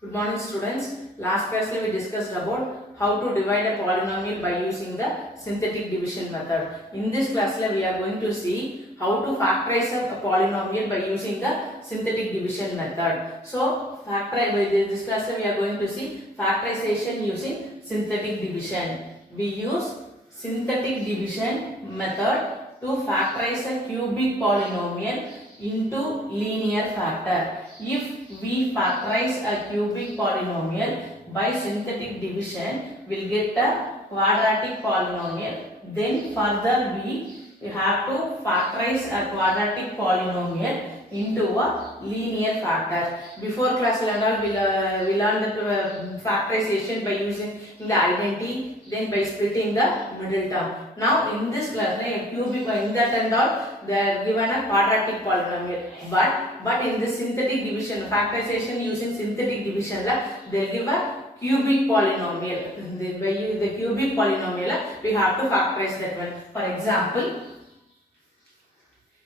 Good morning students. Last class we discussed about how to divide a polynomial by using the synthetic division method. In this class we are going to see how to factorize a polynomial by using the synthetic division method. So this class we are going to see factorization using synthetic division. We use synthetic division method to factorize a cubic polynomial into linear factor. If we factorize a cubic polynomial by synthetic division, we will get a quadratic polynomial. Then further we have to factorize a quadratic polynomial into a linear factor. Before class we learned the factorization by using the identity, then by splitting the middle term. Now in this class, cubic in that and all, they are given a quadratic polynomial. But in this synthetic division, factorization using synthetic division, they will give a cubic polynomial. The cubic polynomial, we have to factorize that one. For example,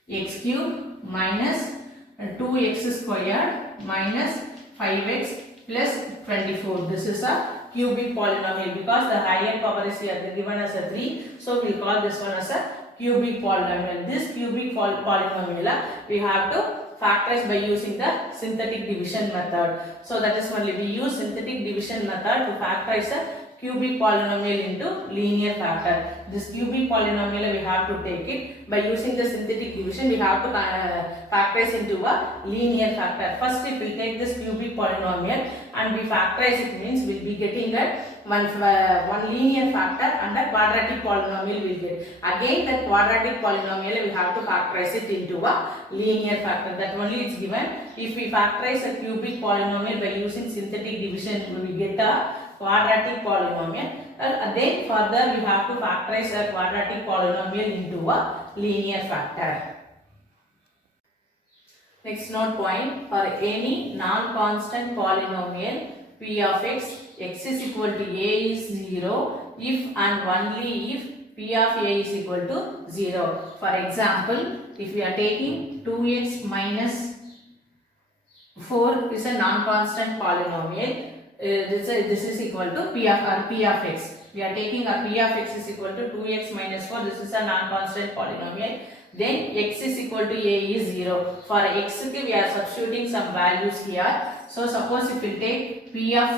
x cube minus 2x squared minus 5x plus 24. This is a cubic polynomial because the higher power is here given as a 3. So we will call this one as a cubic polynomial. This cubic polynomial we have to factorize by using the synthetic division method. So that is only we use synthetic division method to factorize a cubic polynomial into linear factor. This cubic polynomial we have to take it by using the synthetic division. We have to factorize into a linear factor. First, if we take this cubic polynomial and we factorize it, means we will be getting a one linear factor and a quadratic polynomial we will get. Again, the quadratic polynomial we have to factorize it into a linear factor. That only is given. If we factorize a cubic polynomial by using synthetic division, we get a quadratic polynomial. Then further we have to factorize a quadratic polynomial into a linear factor. Next note point, for any non-constant polynomial p of x is equal to a is 0 if and only if p of a is equal to 0. For example, if we are taking 2x minus 4 is a non-constant polynomial, this is equal to p of x. We are taking a p of x is equal to 2x minus 4. This is a non-constant polynomial. Then x is equal to a is 0. For x we are substituting some values here. So suppose if we take p of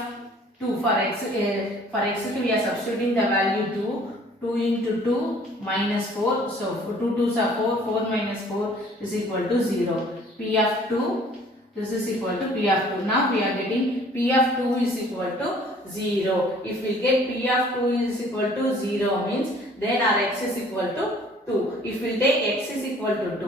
2 for x we are substituting the value 2 into 2 minus 4. So 2 2s are 4, 4 minus 4 is equal to 0. P of 2, this is equal to p of 2. Now we are getting p of 2 is equal to 0. If we get p of 2 is equal to 0 means then our x is equal to 2. If we take x is equal to 2,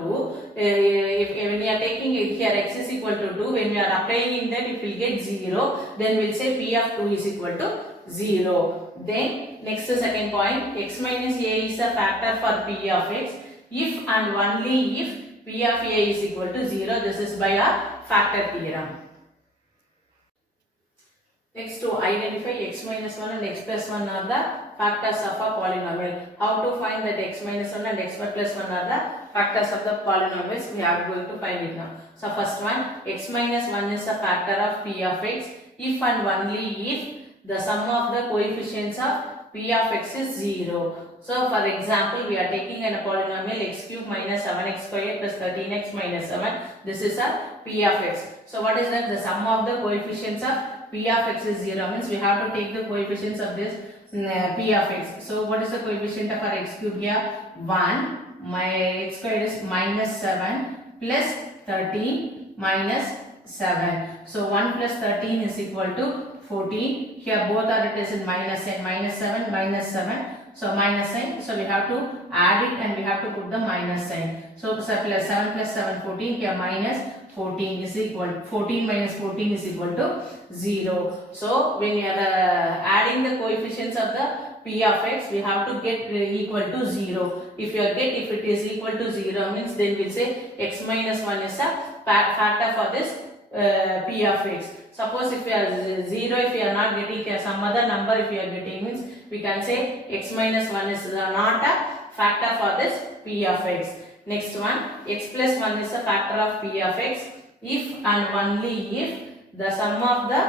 when we are taking it here x is equal to 2, when we are applying in that if we get 0, then we will say p of 2 is equal to 0. Then next second point, x minus a is a factor for p of x if and only if p of a is equal to 0. This is by a factor theorem. Next, to identify x minus 1 and x plus 1 are the factors of a polynomial. How to find that x minus 1 and x plus 1 are the factors of the polynomials? We are going to find it now. So first one, x minus 1 is a factor of p of x if and only if the sum of the coefficients of p of x is 0. So for example, we are taking a polynomial x cube minus 7x squared plus 13x minus 7. This is a p of x. So what is that? The sum of the coefficients of p of x is 0 means we have to take the coefficients of this p of x. So what is the coefficient of our x cube here? 1. My x squared is minus 7 plus 13 minus 7. So 1 plus 13 is equal to 14. Here both are it is in minus sign, minus 7 minus 7. So minus sign. So we have to add it and we have to put the minus sign. So plus 7 plus 7 14. Here minus 14 is equal 14 minus 14 is equal to 0. So when we are adding the coefficients of the p of x, we have to get equal to 0. If it is equal to 0 means then we will say x minus 1 is a factor for this p of x. Suppose if we are 0, if we are not getting some other number, if we are getting means we can say x minus 1 is not a factor for this p of x. Next one, x plus 1 is a factor of p of x if and only if the sum of the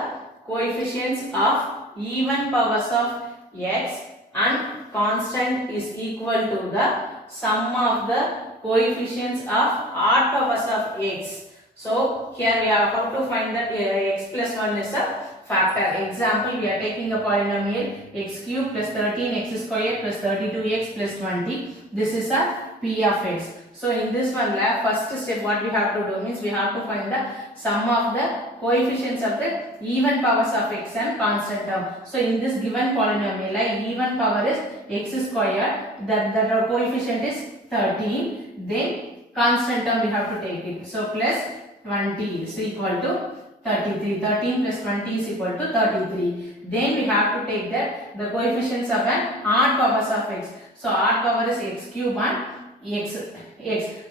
coefficients of even powers of x and constant is equal to the sum of the coefficients of odd powers of x. So here we are how to find that x plus 1 is a factor. Example, we are taking a polynomial x cube plus 13x square plus 32x plus 20. This is a p of x. So in this one lab, first step what we have to do means we have to find the sum of the coefficients of the even powers of x and constant term. So in this given polynomial, like even power is x square, the coefficient is 13, then constant term we have to take it. So plus 20 is equal to 33. 13 plus 20 is equal to 33. Then we have to take that the coefficients of an odd powers of x. So odd power is x cube and x.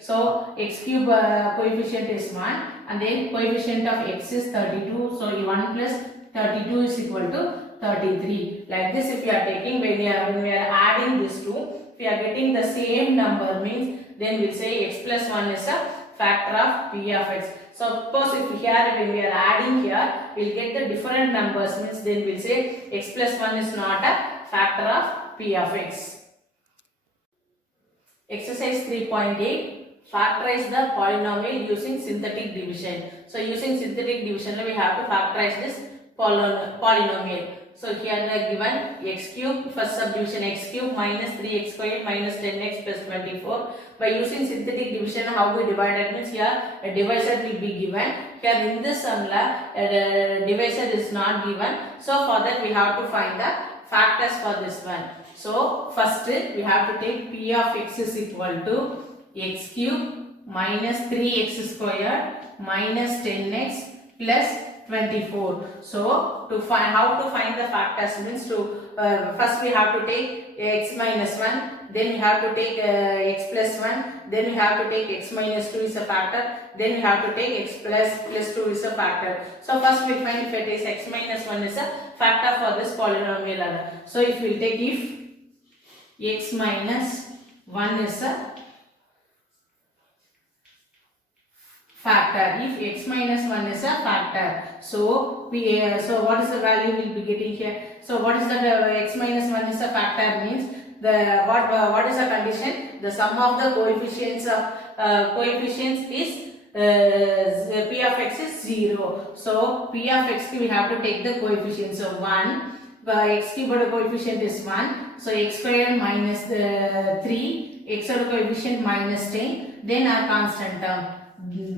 So x cube coefficient is 1 and then coefficient of x is 32. So 1 plus 32 is equal to 33. Like this, if we are taking when we are adding these two, if we are getting the same number means then we'll say x plus 1 is a factor of p of x. Suppose if here when we are adding here, we'll get the different numbers means then we'll say x plus 1 is not a factor of p of x. Exercise 3.8, factorize the polynomial using synthetic division. So using synthetic division we have to factorize this polynomial. So here they are given x cube, first subdivision x cube minus 3x squared minus 10x plus 24. By using synthetic division, how we divide it means here a divisor will be given. Here in this sum divisor is not given. So for that we have to find the factors for this one. So first we have to take p of x is equal to x cube minus 3x squared minus 10x plus 24. So to find how to find the factors means to first we have to take x minus 1, then we have to take x plus 1, then we have to take x minus 2 is a factor, then we have to take x plus 2 is a factor. So first we find if it is x minus 1 is a factor for this polynomial. So if we take if x minus 1 is a factor, if x minus 1 is a factor, so what is the value we will be getting here? So what is that x minus 1 is a factor means the what is the condition? The sum of the coefficients is p of x is 0. So p of x we have to take the coefficients of 1. X cube coefficient is 1. So x squared minus 3, x coefficient minus 10, then our constant term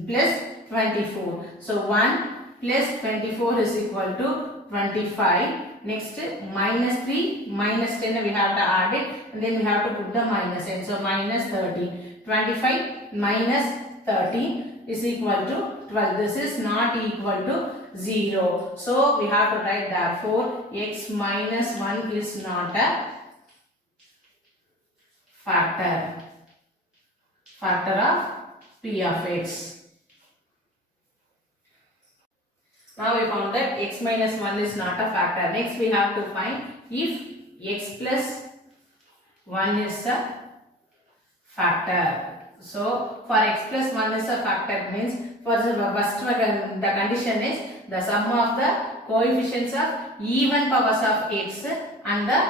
plus 24. So 1 plus 24 is equal to 25. Next minus 3 minus 10 we have to add it and then we have to put the minus n. So minus 13. 25 minus 13 is equal to 12. This is not equal to 0. So we have to write therefore x minus 1 is not a factor of p of x. Now we found that x minus 1 is not a factor. Next we have to find if x plus 1 is a factor. So for x plus 1 is a factor means for the first the condition is the sum of the coefficients of even powers of x and the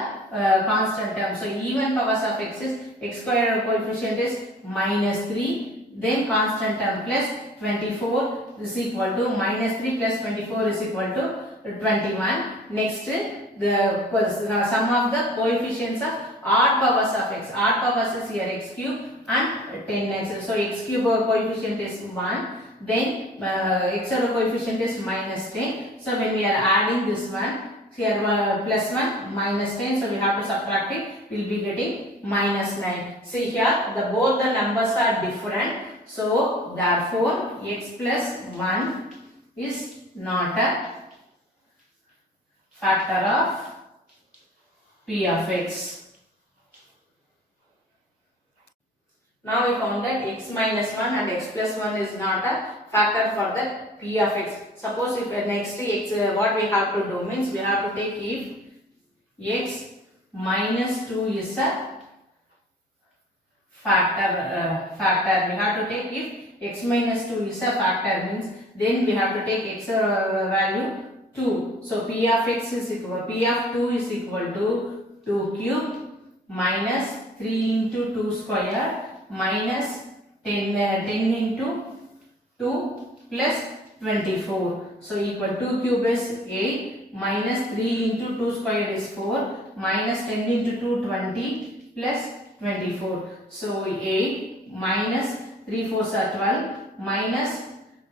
constant term. So even powers of x is x squared coefficient is minus 3, then constant term plus 24 is equal to minus 3 plus 24 is equal to 21. Next the sum of the coefficients of odd powers of x. Odd powers is here x cube and 10x. So x cube coefficient is 1. Then x coefficient is minus 10. So when we are adding this one, here plus 1 minus 10. So we have to subtract it. We will be getting minus 9. See here both the numbers are different. So therefore x plus 1 is not a factor of p of x. Now we found that x minus 1 and x plus 1 is not a factor for the p of x. Suppose if next x what we have to do means we have to take if x minus 2 is a factor. We have to take if x minus 2 is a factor means then we have to take x value 2. So P of x is equal, P of 2 is equal to 2 cube minus 3 into 2 square minus 10 into 2 plus 24. So equal 2 cube is 8 minus 3 into 2 square is 4 minus 10 into 2 20 plus 24. So 8 minus 3 fours are 12 minus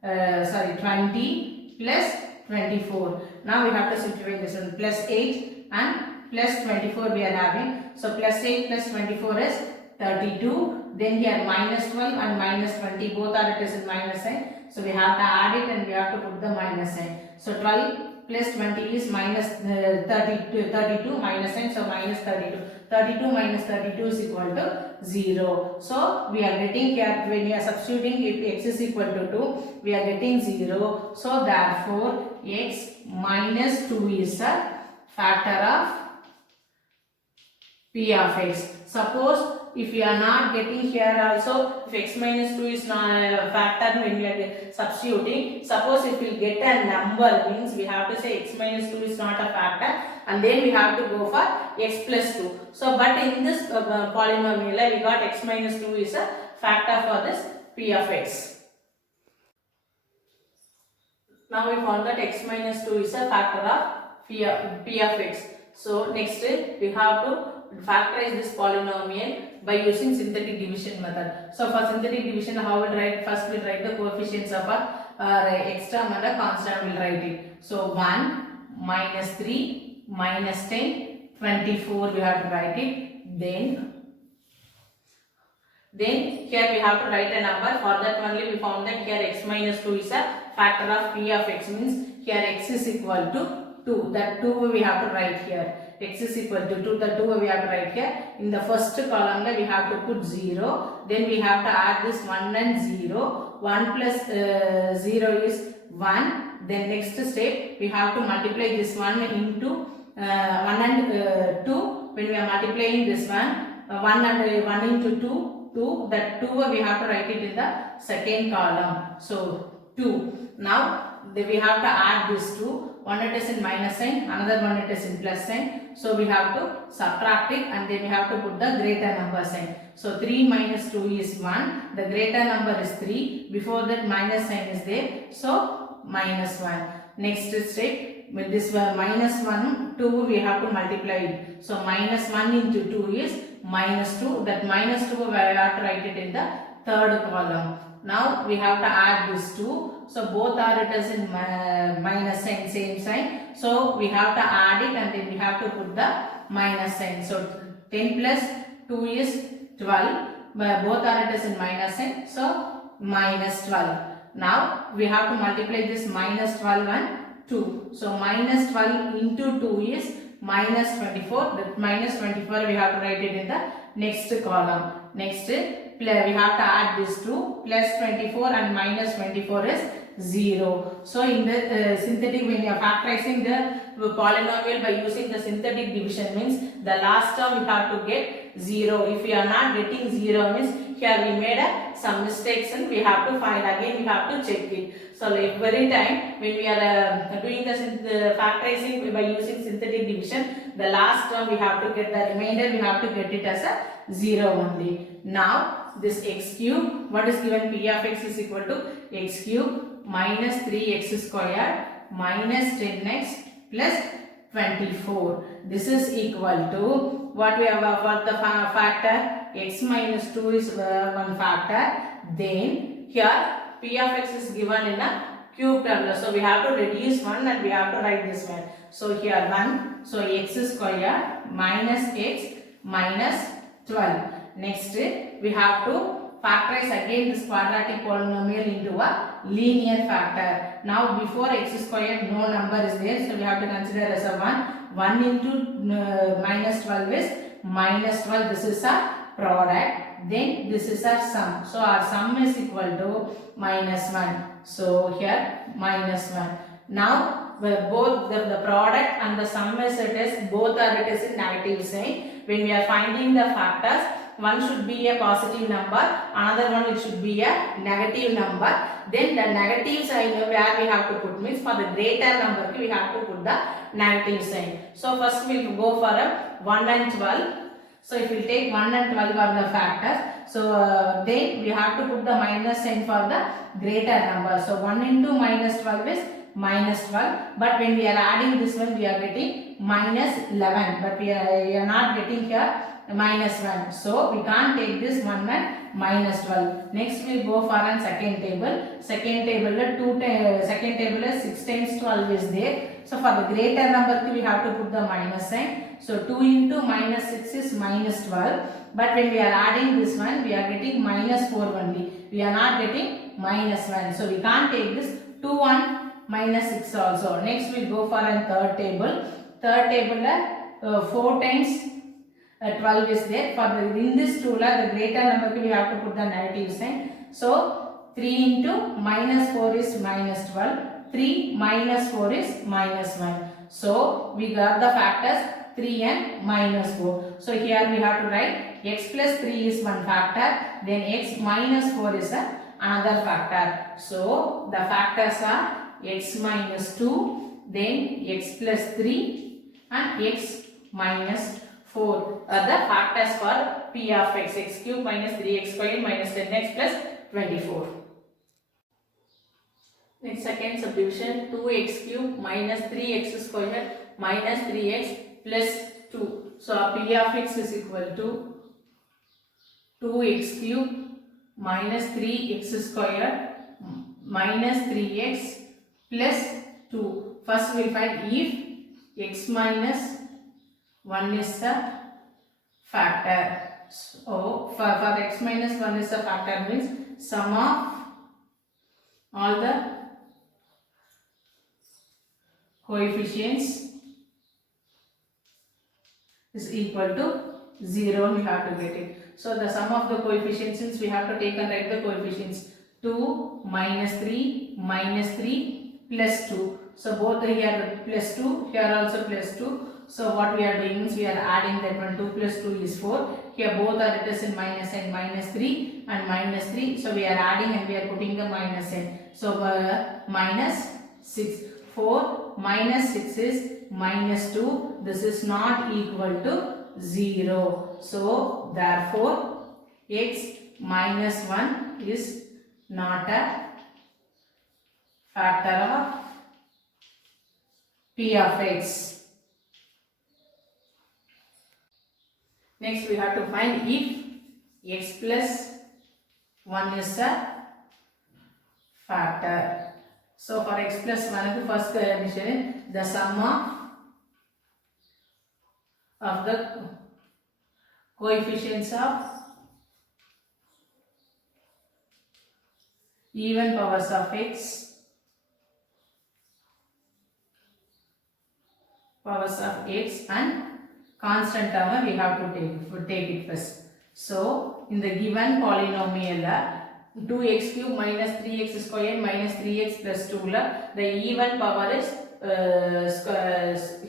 20 plus 24. Now we have to simplify this one. Plus 8 and plus 24 we are having. So plus 8 plus 24 is 32. Then here minus 12 and minus 20 both are it is in minus sign. So we have to add it and we have to put the minus sign. So 12 plus 20 is minus 32 minus sign. So minus 32. 32 minus 32 is equal to 0. So we are getting here when we are substituting if x is equal to 2 we are getting 0. So therefore x minus 2 is a factor of P of x. Suppose if we are not getting here also, if x minus 2 is not a factor when we are substituting, suppose if we get a number means we have to say x minus 2 is not a factor and then we have to go for x plus 2. So but in this polynomial we got x minus 2 is a factor for this P of x. Now we found that x minus 2 is a factor of P of x. So next we have to factorize this polynomial by using synthetic division method. So for synthetic division how we write? First we write the coefficients of our x term and a constant we will write it. So 1 minus 3 minus 10 24 we have to write it. Then here we have to write a number. For that only we found that here x minus 2 is a factor of P of x, means here x is equal to 2. That 2 we have to write here. X is equal to 2. The 2 we have to write here. In the first column we have to put 0. Then we have to add this 1 and 0. 1 plus 0 is 1. Then next step we have to multiply this 1 into 1 and 2. When we are multiplying this one, 1 and 1 into 2, 2. That 2 we have to write it in the second column. So 2. Now we have to add these two. One it is in minus sign, another one it is in plus sign. So we have to subtract it and then we have to put the greater number sign. So 3 minus 2 is 1. The greater number is 3. Before that minus sign is there. So minus 1. Next step, with this minus 1, 2 we have to multiply it. So minus 1 into 2 is minus 2. That minus 2 we have to write it in the third column. Now we have to add these two. So both are it is in minus sign, same sign. So we have to add it and then we have to put the minus sign. So 10 plus 2 is 12. Both are it is in minus sign. So minus 12. Now we have to multiply this minus 12 and 2. So minus 12 into 2 is minus 24. That minus 24 we have to write it in the next column. Next we have to add this 2. Plus 24 and minus 24 is 0. So in the synthetic, when you are factorizing the polynomial by using the synthetic division, means the last term we have to get 0. If we are not getting 0 means here we made some mistakes and we have to find again, we have to check it. So like every time when we are doing the factorizing by using synthetic division, the last term we have to get the remainder, we have to get it as a 0 only. Now this x cube, what is given? P of x is equal to x cube minus 3x squared minus 10x plus 24. This is equal to what we have for the factor? X minus 2 is one factor. Then here P of x is given in a cube term. So we have to reduce 1 and we have to write this one. So here 1. So x squared minus x minus 12. Next we have to factorize again this quadratic polynomial into a linear factor. Now before x squared no number is there, so we have to consider as a 1. 1 into minus 12 is minus 12. This is a product. Then this is our sum. So our sum is equal to minus 1. So here minus 1. Now both the product and the sum is it is both are it is in negative sign. When we are finding the factors, one should be a positive number, another one it should be a negative number. Then the negative sign where we have to put means for the greater number we have to put the negative sign. So first we will go for a 1 and 12. So if we take 1 and 12 are the factors, so then we have to put the minus sign for the greater number. So 1 into minus 12 is minus 12, but when we are adding this one we are getting minus 11, but we are not getting here minus 1. So we can't take this 1 and minus 12. Next we go for a second table. Second table second table is 6 times 12 is there. So for the greater number we have to put the minus sign. So 2 into minus 6 is minus 12, but when we are adding this one we are getting minus 4 only. We are not getting minus 1. So we can't take this 2 1 minus 6 also. Next we go for a third table. Third table 4 times 12 is there. For in this tool the greater number we have to put the negative sign. So 3 into minus 4 is minus 12. 3 minus 4 is minus 1. So we got the factors 3 and minus 4. So here we have to write x plus 3 is one factor, then x minus 4 is another factor. So the factors are x minus 2, then x plus 3 and x minus 4 are the factors for p of x cube minus 3x squared minus 10x plus 24. Next second subdivision, 2x cube minus 3x squared minus 3x plus 2. So p of x is equal to 2x cube minus 3x squared minus 3x plus 2. First we will find if x minus 1 is the factor. So for x minus 1 is the factor means sum of all the coefficients is equal to 0. We have to get it. So the sum of the coefficients, since we have to take and write the coefficients, 2 minus 3 minus 3 plus 2. So both here plus 2, here also plus 2. So what we are doing is we are adding that one. 2 plus 2 is 4. Here both are written in minus and minus 3 and minus 3. So we are adding and we are putting the minus sign. So minus 6. 4 minus 6 is minus 2. This is not equal to 0. So therefore x minus 1 is not a factor of p of x. Next we have to find if x plus 1 is a factor. So for x plus 1 the first condition is the sum of the coefficients of even powers of x and constant term we have to take it first. So in the given polynomial 2x cube minus 3x squared minus 3x plus 2 the even power is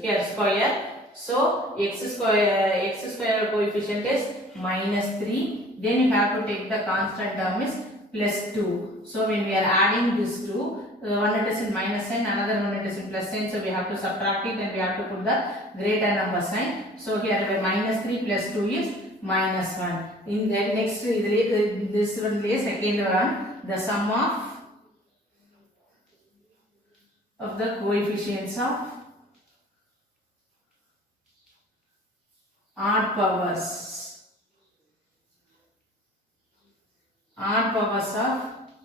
here square. So x square coefficient is minus 3. Then you have to take the constant term is plus 2. So when we are adding this 2, one it is in minus sign, another one it is in plus sign. So we have to subtract it and we have to put the greater number sign. So here minus 3 plus 2 is minus 1. In the next this one is second one, the sum of the coefficients of odd powers of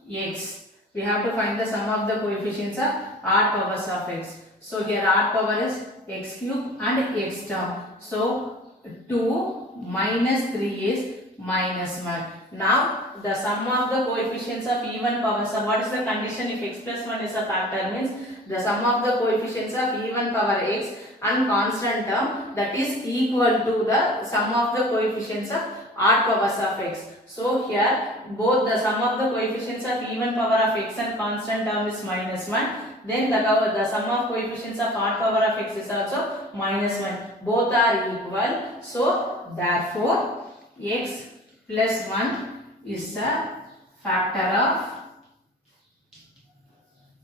x. We have to find the sum of the coefficients of odd powers of x. So here odd power is x cube and x term. So 2 minus 3 is minus 1. Now the sum of the coefficients of even powers. So what is the condition if x plus 1 is a factor means the sum of the coefficients of even power x and constant term that is equal to the sum of the coefficients of odd powers of x. So here both the sum of the coefficients of even power of x and constant term is minus 1. Then the sum of coefficients of odd power of x is also minus 1. Both are equal. So therefore x plus 1 is a factor of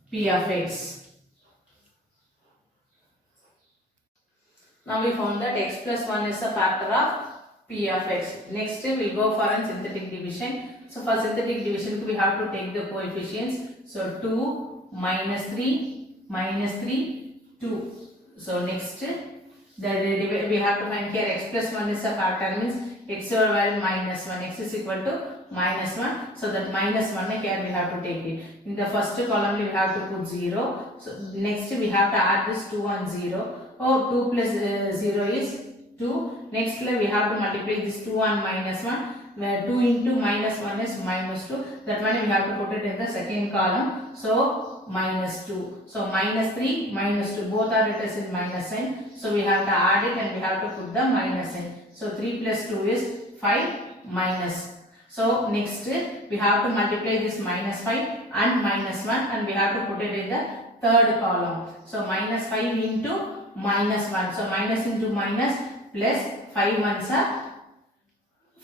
p of x. Now we found that x plus 1 is a factor of p of x. Next we will go for a synthetic division. So for synthetic division we have to take the coefficients. So 2 minus 3 minus 3 2. So next we have to find here x plus 1 is a factor, means x over value minus 1, x is equal to minus 1. So that minus 1 here we have to take it. In the first column we have to put 0. So next we have to add this 2 and 0. Oh, 2 plus 0 is 2. Next we have to multiply this 2 and minus 1. Where 2 into minus 1 is minus 2. That one we have to put it in the second column. So minus 2. So minus 3, minus 2. Both are written in minus sign. So we have to add it and we have to put the minus sign. So 3 plus 2 is 5 minus. So next we have to multiply this minus 5 and minus 1 and we have to put it in the third column. So minus 5 into minus 1. So minus into minus plus 5 ones are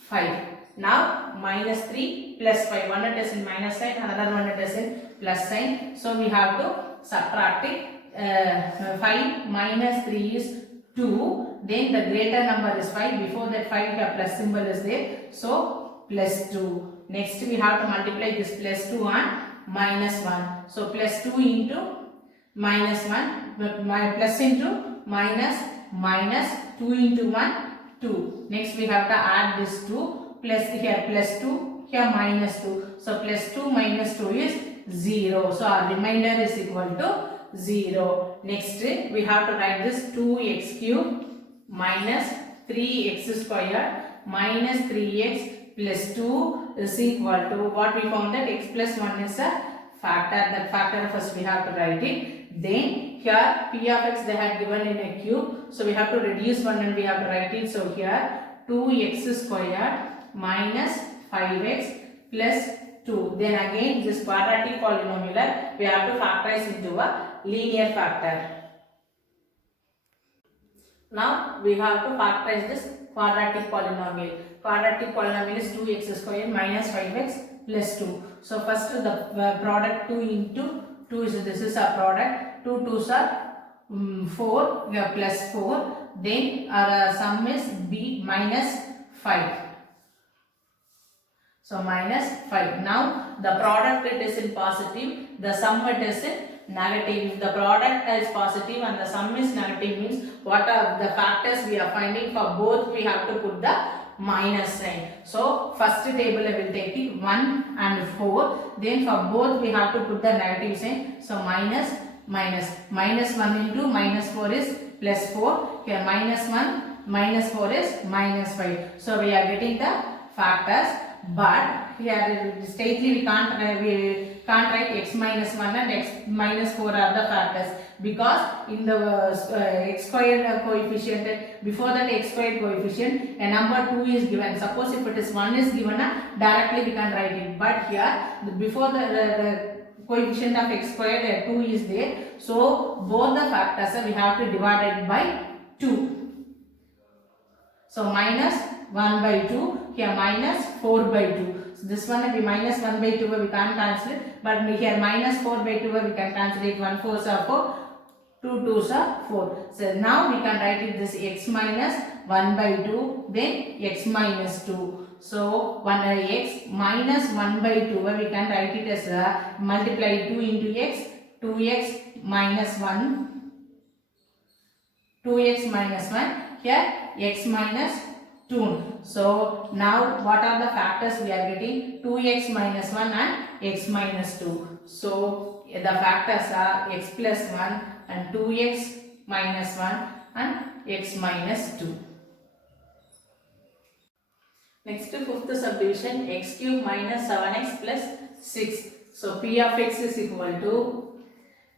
5. Now minus 3 plus 5. One it is in minus sign, another one it is in plus sign. So we have to subtract it. 5 minus 3 is 2. Then the greater number is 5. Before that 5 the plus symbol is there. So plus 2. Next we have to multiply this plus 2 and minus 1. So plus 2 into minus 1, plus into minus, minus 2 into 1, 2. Next we have to add this 2, plus here plus 2, here minus 2. So plus 2 minus 2 is 0. So our remainder is equal to 0. Next we have to write this 2x cube minus 3x squared minus 3x plus 2 is equal to what we found, that x plus 1 is a factor. That factor first we have to write it. Then here p of x they had given in a cube. So we have to reduce one and we have to write it. So here 2x squared minus 5x plus 2. Then again this quadratic polynomial we have to factorize into a linear factor. Now we have to factorize this quadratic polynomial. Quadratic polynomial is 2x squared minus 5x plus 2. So first the product 2 into 2 is, this is a product, 2 2s are 4, we have plus 4. Then our sum is b minus 5. So minus 5. Now the product it is in positive, the sum it is in negative. If the product is positive and the sum is negative, means what are the factors we are finding, for both we have to put the minus sign. So first table I will take it 1 and 4. Then for both we have to put the negative sign. So minus, minus. Minus 1 into minus 4 is plus 4. Here minus 1, minus 4 is minus 5. So we are getting the factors. But here straightly we can't write x minus 1 and x minus 4 are the factors, because in the x squared coefficient, before that x squared coefficient a number 2 is given. Suppose if it is 1 is given, directly we can write it. But here before the coefficient of x squared 2 is there, so both the factors we have to divide it by 2. So minus 1 by 2, here minus 4 by 2. So this one will be minus 1 by 2 we can't cancel it, but here minus 4 by 2 we can cancel it. 1 4s are 4, 2 2s are 4. So now we can write it this x minus 1 by 2, then x minus 2. So x minus 1 by 2 we can write it as multiply 2 into x, 2x minus 1, 2x minus 1, here x minus 2. So now what are the factors we are getting? 2x minus 1 and x minus 2. So the factors are x plus 1 and 2x minus 1 and x minus 2. Next, fifth subdivision, x cube minus 7x plus 6. So p of x is equal to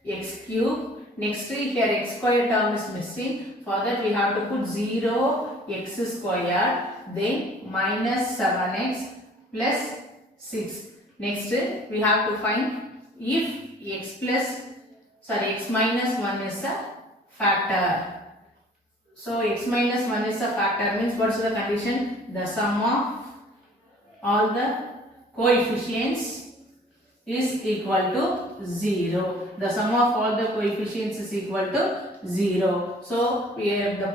x cube. Next here x square term is missing. For that we have to put 0 x squared, then minus 7x plus 6. Next we have to find if x minus 1 is a factor. So x minus 1 is a factor, means what is the condition? The sum of all the coefficients is equal to 0. The sum of all the coefficients is equal to 0. So we have the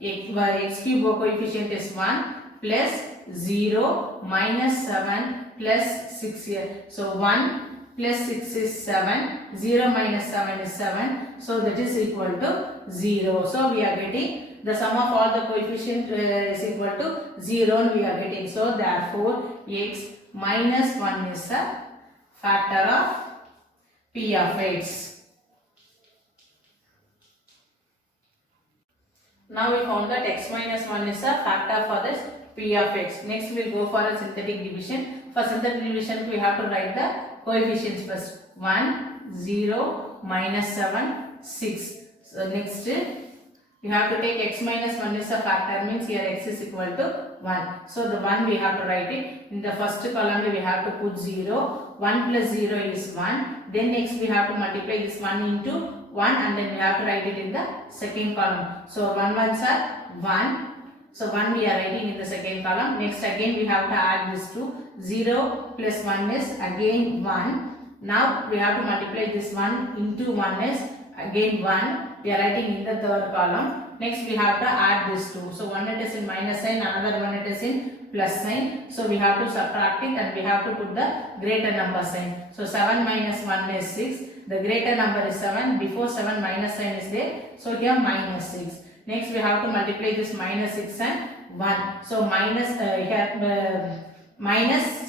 x cube coefficient is 1 plus 0 minus 7 plus 6 here. So 1 plus 6 is 7, 0 minus 7 is 7. So that is equal to 0. So we are getting the sum of all the coefficient is equal to 0 we are getting. So therefore x minus 1 is a factor of p of x. Now we found that x minus 1 is a factor for this p of x. Next we will go for a synthetic division. For synthetic division we have to write the coefficients first. 1, 0, minus 7, 6. So next you have to take x minus 1 is a factor, means here x is equal to 1. So the 1 we have to write it. In the first column we have to put 0. 1 plus 0 is 1. Then next we have to multiply this 1 into 1 and then we have to write it in the second column. So 1 ones are 1. So 1 we are writing in the second column. Next again we have to add this 2. 0 plus 1 is again 1. Now we have to multiply this 1 into 1 is again 1. We are writing in the third column. Next we have to add this 2. So one it is in minus sign, another one it is in plus sign. So we have to subtract it and we have to put the greater number sign. So 7 minus 1 is 6. The greater number is 7. Before 7 minus sign is there. So here minus 6. Next we have to multiply this minus 6 and 1. So minus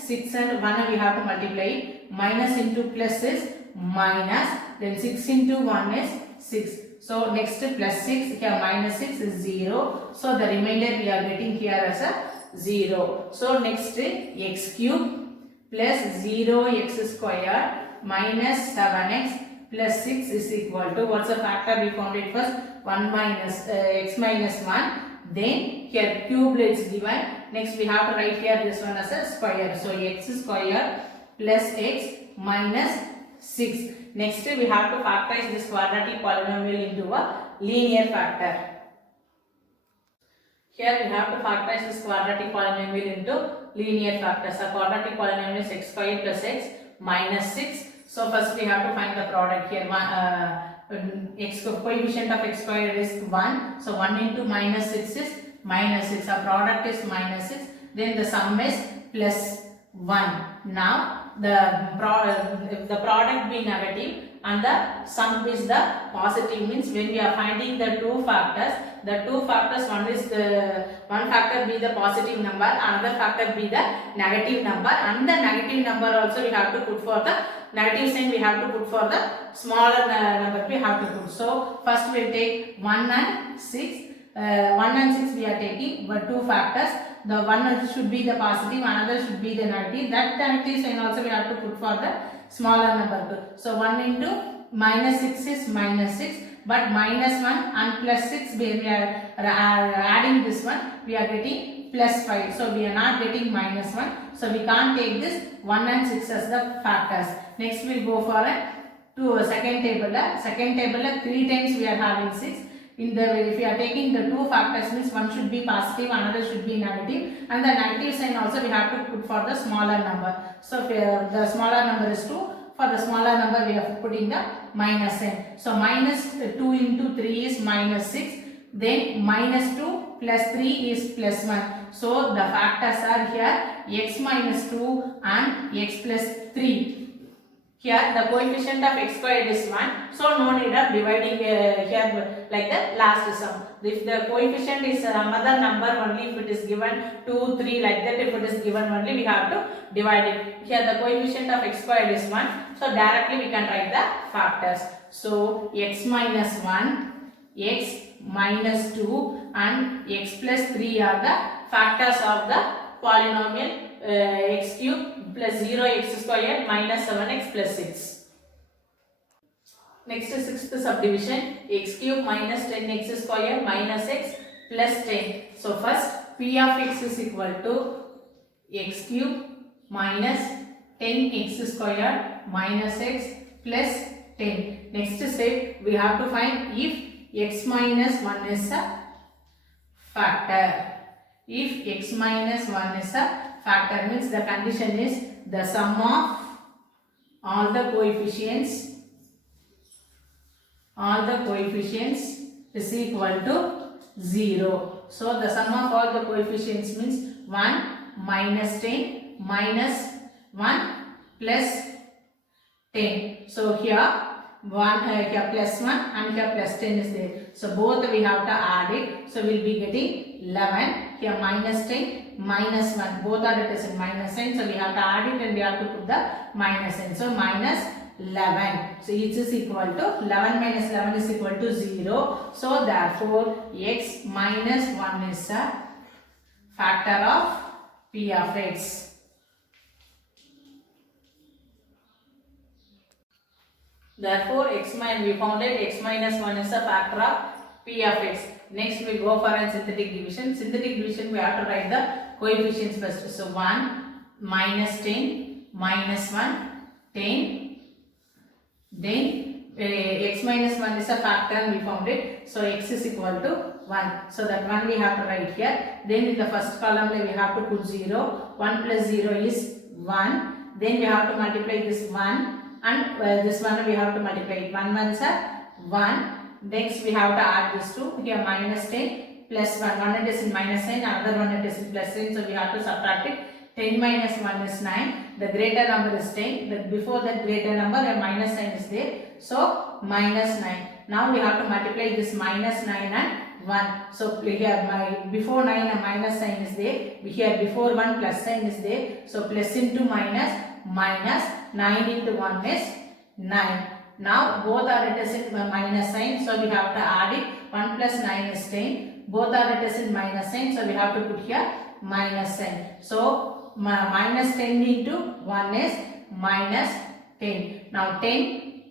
6 and 1 we have to multiply. Minus into plus is minus. Then 6 into 1 is 6. So next plus 6, here minus 6 is 0. So the remainder we are getting here as a 0. So next x cube plus 0x squared minus 7x plus 6 is equal to, what's the factor we found it first? 1 minus x minus 1. Then here cube is given. Next we have to write here this one as a square. So x squared plus x minus 6. Next we have to factorize this quadratic polynomial into a linear factor. Here we have to factorize this quadratic polynomial into linear factors. So quadratic polynomial is x squared plus x minus 6. So first we have to find the product here. Coefficient of x squared is 1. So 1 into minus 6 is minus 6. Our product is minus 6. Then the sum is plus 1. Now if the product be negative and the sum is the positive, means when we are finding the two factors, one factor be the positive number, another factor be the negative number, and the negative number also we have to put for the negative sign, we have to put for the smaller number we have to put. So first we will take 1 and 6. 1 and 6 we are taking, but two factors. The one should be the positive, another should be the negative. That negative sign also we have to put for the smaller number. So 1 into minus 6 is minus 6, but minus 1 and plus 6 we are adding this one, we are getting plus 5. So we are not getting minus 1. So we can't take this 1 and 6 as the factors. Next we will go for a second table. Second table 3 times we are having 6. If you are taking the two factors, means one should be positive, another should be negative, and the negative sign also we have to put for the smaller number. So if the smaller number is 2, for the smaller number we are putting the minus sign. So minus 2 into 3 is minus 6. Then minus 2 plus 3 is plus 1. So the factors are here x minus 2 and x plus 3. Here the coefficient of x squared is 1, so no need of dividing here like the last sum. If the coefficient is another number only, if it is given 2, 3 like that, if it is given only we have to divide it. Here the coefficient of x squared is 1, so directly we can write the factors. So x minus 1, x minus 2 and x plus 3 are the factors of the polynomial x cube plus 0x squared minus 7x plus 6. Next is sixth subdivision, x cube minus 10x squared minus x plus 10. So first p of x is equal to x cube minus 10x squared minus x plus 10. Next step we have to find if x minus 1 is a factor. If x minus 1 is a factor means the condition is the sum of all the coefficients is equal to 0. So the sum of all the coefficients means 1 minus 10 minus 1 plus 10. So here 1 here plus 1 and here plus 10 is there. So both we have to add it. So we will be getting 11. Here minus 10 minus 1. Both are it is in minus sign. So we have to add it and we have to put the minus sign. So minus 11. So each is equal to 11 minus 11 is equal to 0. So therefore x minus 1 is a factor of p of x. Therefore, we found that x minus 1 is a factor of p of x. Next, we go for a synthetic division. Synthetic division, we have to write the coefficients first. So, 1 minus 10 minus 1, 10. Then, x minus 1 is a factor and we found it. So, x is equal to 1. So, that 1 we have to write here. Then, in the first column, we have to put 0. 1 plus 0 is 1. Then, we have to multiply this 1. And this one we have to multiply it. 1 ones are 1. Next we have to add this 2. Here minus 10 plus 1. One it is in minus sign, another one it is in plus sign. So we have to subtract it. 10 minus 1 is 9. The greater number is 10. Before that greater number a minus sign is there. So minus 9. Now we have to multiply this minus 9 and 1. So here before 9 a minus sign is there. Here before 1 plus sign is there. So plus into minus. Minus 9 into 1 is 9. Now both are it is in minus sign, so we have to add it. 1 plus 9 is 10. Both are it is in minus sign, so we have to put here minus sign. So minus 10 into 1 is minus 10. Now 10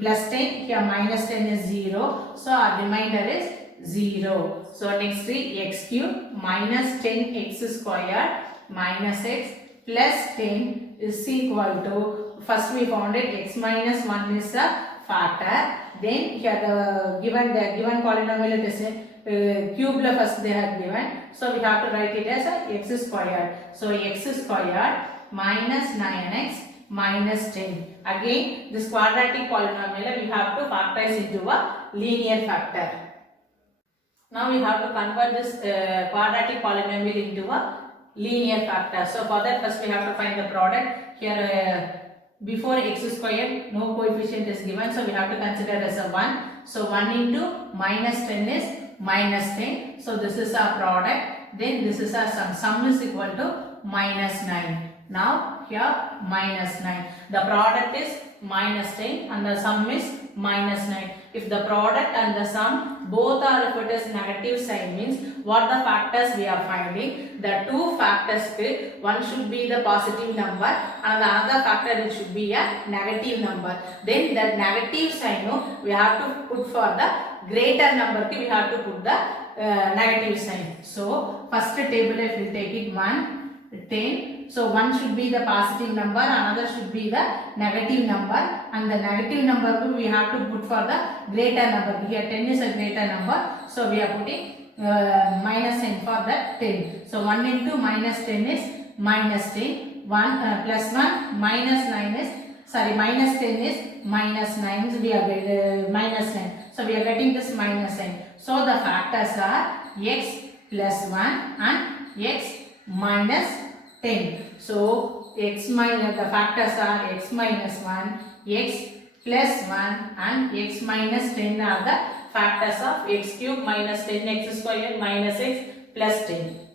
plus 10, here minus 10 is 0. So our remainder is 0. So next we x cube minus 10x squared minus x plus 10 is equal to, first we found it x minus 1 is a factor. Then here the given polynomial it is cube first they have given. So we have to write it as a x squared. So x squared minus 9x minus 10. Again this quadratic polynomial we have to factorize into a linear factor. Now we have to convert this quadratic polynomial into a linear factor. So for that first we have to find the product. Here before x squared no coefficient is given, so we have to consider as a 1. So 1 into minus 10 is minus 10. So this is our product. Then this is our sum. Sum is equal to minus 9. Now here minus 9. The product is minus 10 and the sum is minus 9. If the product and the sum both are if it is negative sign means what the factors we are finding? The two factors, one should be the positive number and the other factor it should be a negative number. Then the negative sign we have to put for the greater number, we have to put the negative sign. So first table if we take it 1, 10. So one should be the positive number, another should be the negative number, and the negative number we have to put for the greater number. Here 10 is a greater number, so we are putting minus sign for that 10. So 1 into minus 10 is minus 10. 1 plus 1 minus 9 is minus 10 is minus 9. So we are minus 9. So we are getting this minus sign. So the factors are x plus 1 and x minus 10. So x minus, the factors are x minus 1, x plus 1 and x minus 10 are the factors of x cube minus 10x squared minus x plus 10.